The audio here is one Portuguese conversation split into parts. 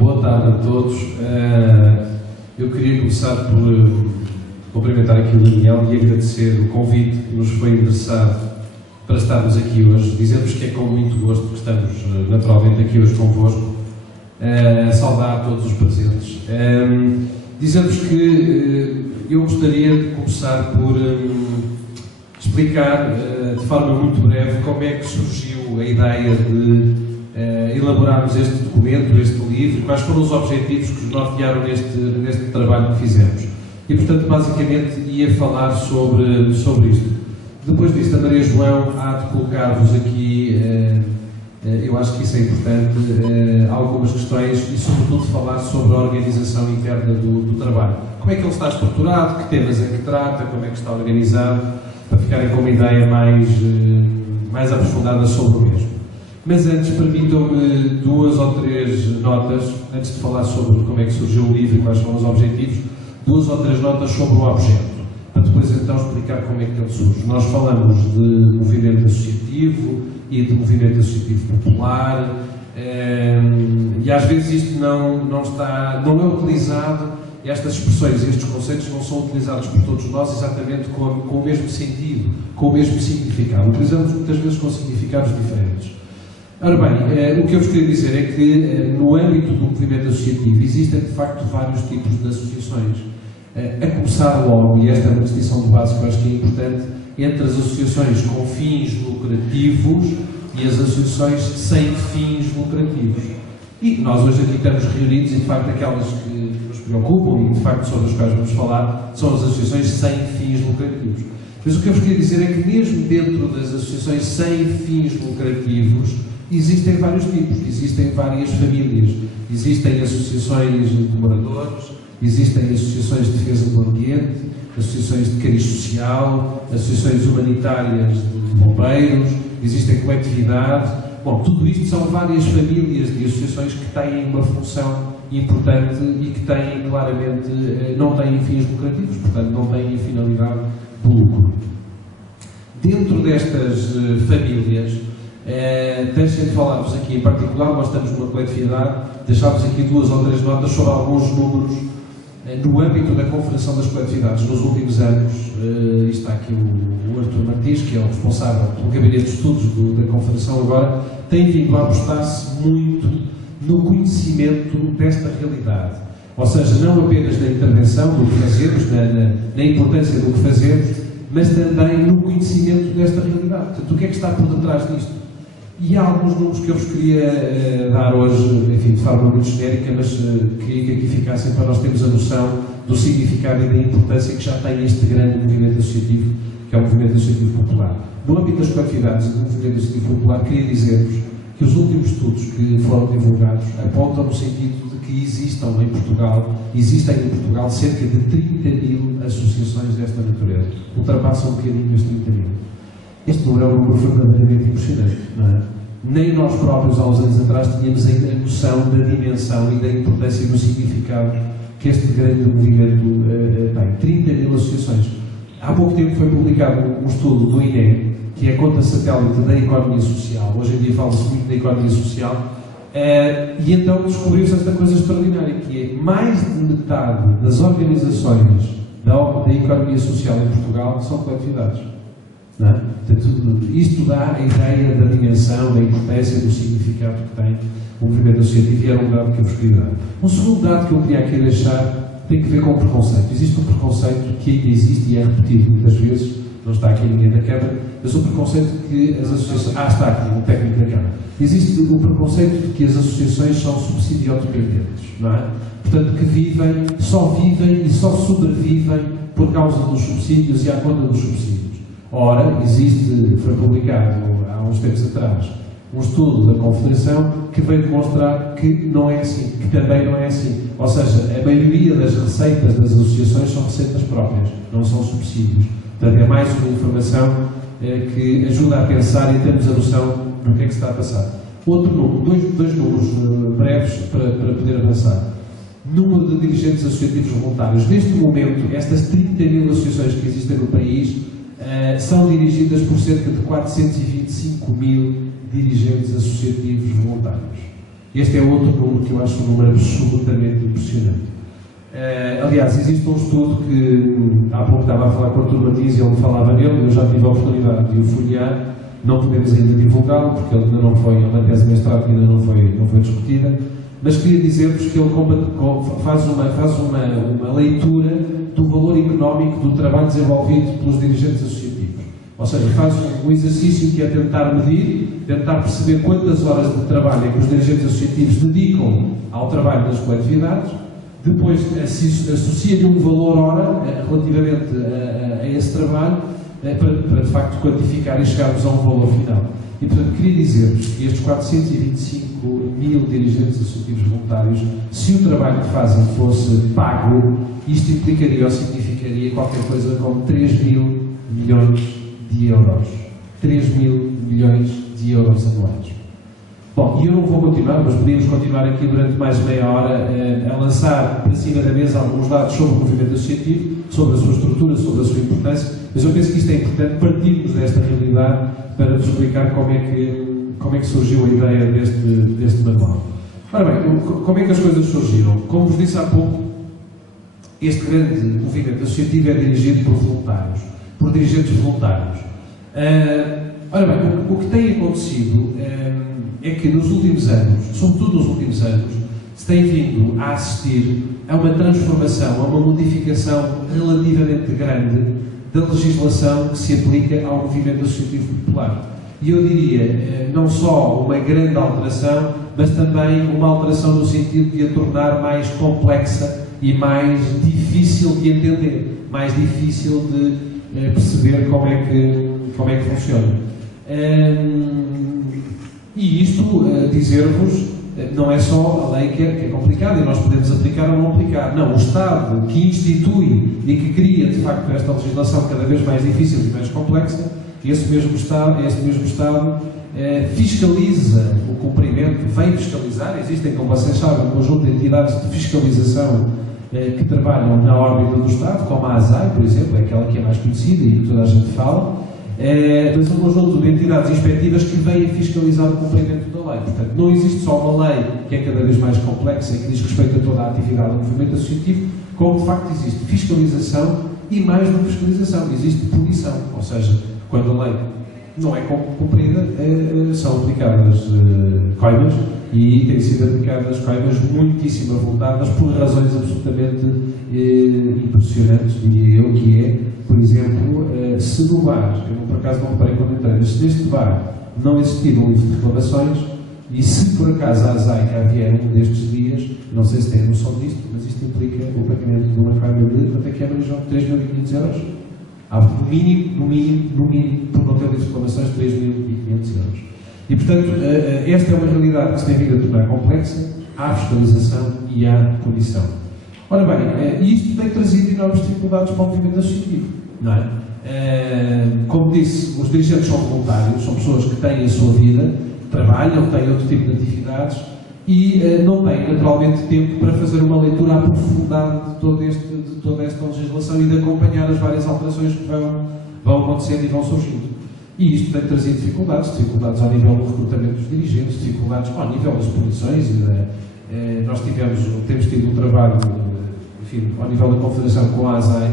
Boa tarde a todos. Eu queria começar por cumprimentar aqui o Daniel e agradecer o convite que nos foi endereçado para estarmos aqui hoje. Dizer-vos que é com muito gosto que estamos naturalmente aqui hoje convosco. Saudar todos os presentes. Dizer-vos que eu gostaria de começar por explicar de forma muito breve como é que surgiu a ideia de elaborarmos este documento, este livro, quais foram os objetivos que nos nortearam neste trabalho que fizemos. E, portanto, basicamente ia falar sobre isto. Depois disto, a Maria João há de colocar-vos aqui, eu acho que isso é importante, algumas questões e, sobretudo, falar sobre a organização interna do trabalho. Como é que ele está estruturado, que temas é que trata, como é que está organizado, para ficarem com uma ideia mais aprofundada sobre o mesmo. Mas antes, permitam-me 2 ou 3 notas, antes de falar sobre como é que surgiu o livro e quais foram os objetivos, 2 ou 3 notas sobre o objeto, para depois então explicar como é que ele surge. Nós falamos de movimento associativo e de movimento associativo popular, e às vezes isto não é utilizado, estas expressões, estes conceitos não são utilizados por todos nós exatamente com o mesmo sentido, com o mesmo significado. Utilizamos muitas vezes com significados diferentes. Ora bem, o que eu vos queria dizer é que no âmbito do movimento associativo existem de facto vários tipos de associações. A começar logo, e esta é uma distinção de base que eu acho que é importante, entre as associações com fins lucrativos e as associações sem fins lucrativos. E nós hoje aqui estamos reunidos e de facto aquelas que nos preocupam e de facto sobre as quais vamos falar são as associações sem fins lucrativos. Mas o que eu vos queria dizer é que mesmo dentro das associações sem fins lucrativos existem vários tipos, existem várias famílias, existem associações de moradores, existem associações de defesa do ambiente, associações de cariz social, associações humanitárias de bombeiros, existem coletividades. Bom, tudo isto são várias famílias de associações que têm uma função importante e que têm claramente, não têm fins lucrativos, portanto não têm a finalidade do lucro. Dentro destas famílias, deixem-me falar-vos aqui em particular, nós estamos numa coletividade, deixar-vos aqui 2 ou 3 notas sobre alguns números no âmbito da Confederação das Coletividades. Nos últimos anos, está aqui o Artur Martins, que é o responsável pelo Gabinete de Estudos da Confederação agora, tem vindo a apostar-se muito no conhecimento desta realidade. Ou seja, não apenas na intervenção do que fazemos, na importância do que fazemos, mas também no conhecimento desta realidade. Portanto, o que é que está por detrás disto? E há alguns números que eu vos queria dar hoje, enfim, de forma muito genérica, mas queria que aqui ficassem para nós termos a noção do significado e da importância que já tem este grande movimento associativo, que é o movimento associativo popular. No âmbito das coletividades e do movimento associativo popular, queria dizer-vos que os últimos estudos que foram divulgados apontam no sentido de que existem em Portugal cerca de 30.000 associações desta natureza. Ultrapassam um bocadinho os 30.000. Este número é um número verdadeiramente impressionante, não é? Nem nós próprios, há uns anos atrás, tínhamos ainda a noção da dimensão e da importância e do significado que este grande movimento tem. 30.000 associações. Há pouco tempo foi publicado um estudo do INE, que é a conta satélite da economia social. Hoje em dia fala-se muito da economia social. E então descobriu-se esta coisa extraordinária, que é mais de metade das organizações da economia social em Portugal são coletividades. Não é? Portanto, isto dá a ideia da dimensão, da importância, do significado que tem o movimento associativo, e era um dado que eu vos queria dar. Um segundo dado que eu queria aqui deixar tem que ver com o preconceito. Existe um preconceito que ainda existe e é repetido muitas vezes, não está aqui ninguém da Câmara, mas o preconceito de que as associações... está aqui um técnico da Câmara. Existe o preconceito de que as associações são subsidiodependentes, não é? Portanto, que só vivem e só sobrevivem por causa dos subsídios e à conta dos subsídios. Ora, foi publicado há uns tempos atrás um estudo da Confederação que veio demonstrar que não é assim, que também não é assim. Ou seja, a maioria das receitas das associações são receitas próprias, não são subsídios. Portanto, é mais uma informação que ajuda a pensar e termos a noção do que é que se está a passar. Outro número, dois números breves para poder avançar. Número de dirigentes associativos voluntários. Neste momento, estas 30.000 associações que existem no país são dirigidas por cerca de 425.000 dirigentes associativos voluntários. Este é outro número que eu acho um número absolutamente impressionante. Aliás, existe um estudo que há pouco estava a falar com o Artur Martins e ele me falava nele, eu já tive a oportunidade de o folhear, não podemos ainda divulgá-lo porque ele ainda não foi, é uma tese de mestrado que ainda não foi discutida, mas queria dizer-vos que ele faz uma leitura do valor económico do trabalho desenvolvido pelos dirigentes associativos. Ou seja, faz um exercício que é tentar medir, tentar perceber quantas horas de trabalho é que os dirigentes associativos dedicam ao trabalho das coletividades, depois associa-lhe um valor hora relativamente a esse trabalho, para de facto quantificar e chegarmos a um valor final. E portanto queria dizer-vos que estes 425.000 dirigentes associativos voluntários, se o trabalho que fazem fosse pago, isto implicaria ou significaria qualquer coisa como 3.000 milhões de euros. 3.000 milhões de euros anuais. Bom, e eu não vou continuar, mas podíamos continuar aqui durante mais meia hora a lançar para cima da mesa alguns dados sobre o movimento associativo, sobre a sua estrutura, sobre a sua importância, mas eu penso que isto é importante partirmos desta realidade para vos explicar como é que surgiu a ideia deste manual. Ora bem, como é que as coisas surgiram? Como vos disse há pouco, este grande movimento associativo é dirigido por voluntários, por dirigentes voluntários. Ora bem, o que tem acontecido é que nos últimos anos, sobretudo nos últimos anos, se tem vindo a assistir a uma transformação, a uma modificação relativamente grande da legislação que se aplica ao movimento associativo popular. E eu diria, não só uma grande alteração, mas também uma alteração no sentido de a tornar mais complexa e mais difícil de entender, mais difícil de perceber como é que funciona. E isto, dizer-vos, não é só a lei que é complicada e nós podemos aplicar ou não aplicar. Não, o Estado que institui e que cria, de facto, esta legislação cada vez mais difícil e mais complexa, esse mesmo Estado fiscaliza o cumprimento, vem fiscalizar, existem, como vocês sabem, um conjunto de entidades de fiscalização que trabalham na órbita do Estado, como a ASAI, por exemplo, é aquela que é mais conhecida e que toda a gente fala, mas um conjunto de entidades inspectivas que vêm fiscalizar o cumprimento da lei. Portanto, não existe só uma lei que é cada vez mais complexa e que diz respeito a toda a atividade do movimento associativo, como de facto existe fiscalização e mais do que fiscalização, existe punição. Ou seja, quando a lei não é cumprida, são aplicadas coimas e têm sido aplicadas coimas muitíssimo avultadas por razões absolutamente impressionantes, diria eu, que é, por exemplo, se no bar, eu por acaso não reparei quando entrei, mas se neste bar não existir um livro de reclamações e se por acaso a ASAI cá vier um destes dias, não sei se têm noção disto, mas isto implica o pagamento de uma carga de quanto é que é, Maria João? 3.500 euros? No mínimo, por não ter livro de reclamações, 3.500 euros. E, portanto, esta é uma realidade que se tem vindo a tornar complexa, há fiscalização e há punição. Ora bem, isto tem trazido enormes dificuldades para o movimento associativo, não é? Como disse, os dirigentes são voluntários, são pessoas que têm a sua vida, trabalham, têm outro tipo de atividades e não têm, naturalmente, tempo para fazer uma leitura aprofundada de toda esta legislação e de acompanhar as várias alterações que vão acontecendo e vão surgindo. E isto tem trazido dificuldades ao nível do recrutamento dos dirigentes, dificuldades ao nível das punições. Nós temos tido um trabalho, enfim, ao nível da Confederação com a ASAI,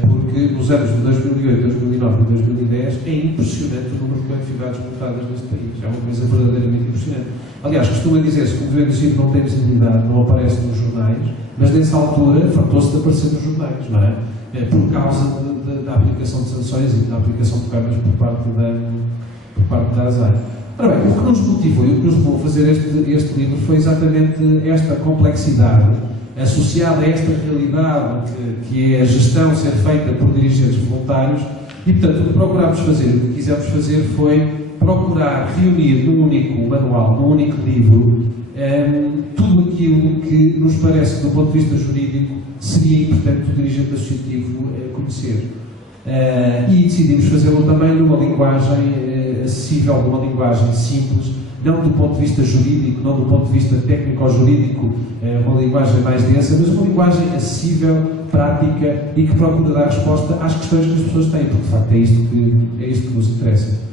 porque nos anos de 2008, 2009 e 2010 é impressionante o número de coletividades multadas neste país. É uma coisa verdadeiramente impressionante. Aliás, costuma dizer-se que o movimento associativo não tem visibilidade, não aparece nos jornais, mas nessa altura fartou-se de aparecer nos jornais, não é? Por causa da aplicação de sanções e da aplicação de câmaras por parte da ASAI. Ora bem, o que nos motivou e o que nos levou a fazer este livro foi exatamente esta complexidade associada a esta realidade que é a gestão ser feita por dirigentes voluntários e, portanto, o que procurámos fazer, o que quisemos fazer foi procurar reunir num único manual, num único livro, tudo aquilo que nos parece, do ponto de vista jurídico, seria importante o dirigente associativo conhecer. E decidimos fazê-lo também numa linguagem acessível, numa linguagem simples, não do ponto de vista jurídico, não do ponto de vista técnico-jurídico, uma linguagem mais densa, mas uma linguagem acessível, prática e que procura dar resposta às questões que as pessoas têm, porque de facto é isto que nos interessa.